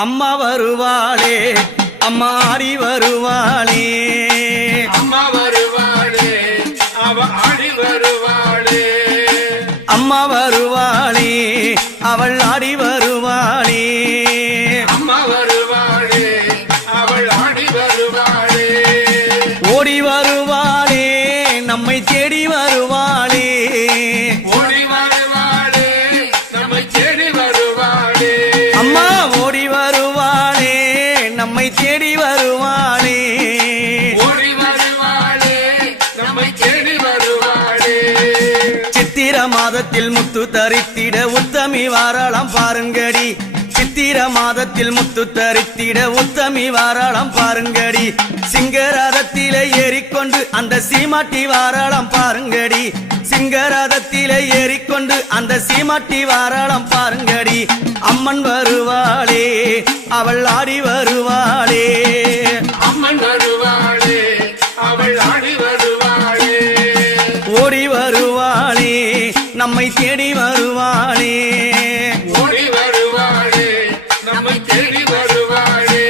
அம்மா வருவாளே அம்மா ஆடி வருவாளே. அம்மா மாதத்தில் முத்து தரித்திட உத்தமி வாராளம் பாருங்கடி. சித்திர மாதத்தில் முத்து தரித்திட உத்தமி வாராளம் பாருங்கடி. சிங்கராதத்தில ஏறிக்கொண்டு அந்த சீமாட்டி வாராளம் பாருங்கடி. சிங்கராதத்தில ஏறிக்கொண்டு அந்த சீமாட்டி வாராளம் பாருங்கடி. அம்மன் வருவாளே அவள் ஆடி வருவாள். நம்மை தேடி வருவாளே. ஓடி வருவாளே நம்மை தேடி வருவாளே.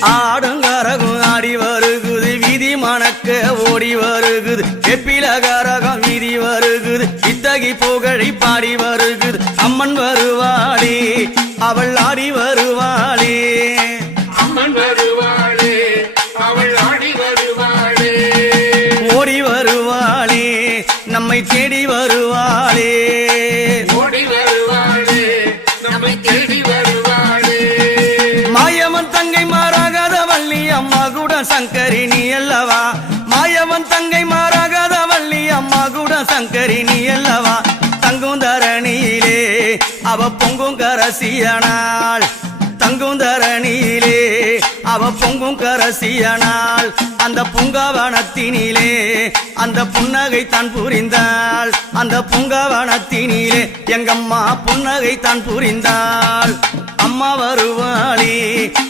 ஆடுங்கரகம் ஆடி வருகுது விதி மணக்க ஓடி வருகுது. வெப்பிலகரகம் விதி வருகுது இத்தகி புகழை பாடி வருகுது. அம்மன் வருவாளே அவள் அம்மா கூட சங்கரி நீ அல்லவா? மாயவன் தங்கை மாறாகாத வள்ளி அம்மா கூட சங்கரி நீ அல்லவா? தங்கும் தரணியிலே அவ பொங்கும் கரசியனாள் தங்கும் தரணியிலே அவ பொங்கும் கரசியனாள் அந்த பூங்காவனத்தினிலே அந்த புன்னகை தான் புரிந்தாள். அந்த பூங்காவனத்தினிலே எங்கம்மா புன்னகை தான் புரிந்தாள். அம்மா வருவாளே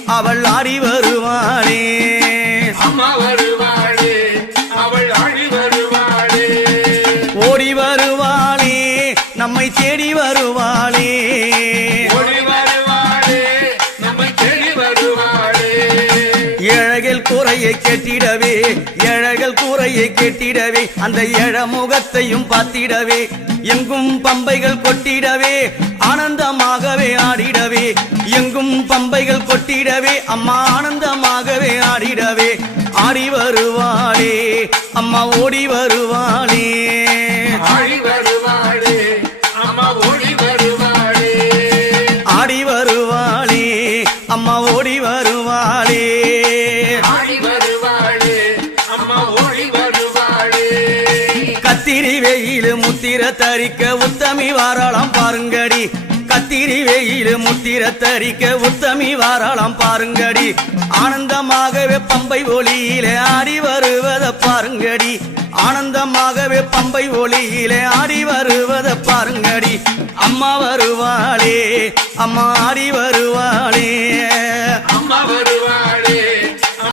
அவள் ஆடி வருவாளே. அம்மா வருவாளே அவள் ஆடி வருவாளே. ஓடி வருவாளே நம்மை தேடி வருவாளே கூரையை கேட்டிடவே ஏழைகள் கூரையை கேட்டிடவே அந்த ஏழ முகத்தையும் பார்த்திடவே எங்கும் பம்பைகள் கொட்டிடவே ஆனந்தமாகவே ஆடிடவே எங்கும் பம்பைகள் கொட்டிடவே அம்மா ஆனந்தமாகவே ஆடிடவே ஆடி வருவாளே அம்மா ஓடி வருவாளே. ஆடி வருவாளே அம்மா ஓடி வருவாளே. ஆடி வருவாளே அம்மா ஓடி வருவாளே. வெயிலு முத்திர தரிக்க உத்தமி வாராளம் பாருங்கடி. கத்திரி வெயிலு முத்திர தரிக்க உத்தமி வாராளம் பாருங்கடி. ஆனந்தமாகவே பம்பை ஒளியிலே ஆடி வருவத பாருங்கடி. ஆனந்தமாகவே பம்பை ஒளியிலே ஆடி வருவத பாருங்கடி. அம்மா வருவாளே அம்மா ஆடி வருவாளே.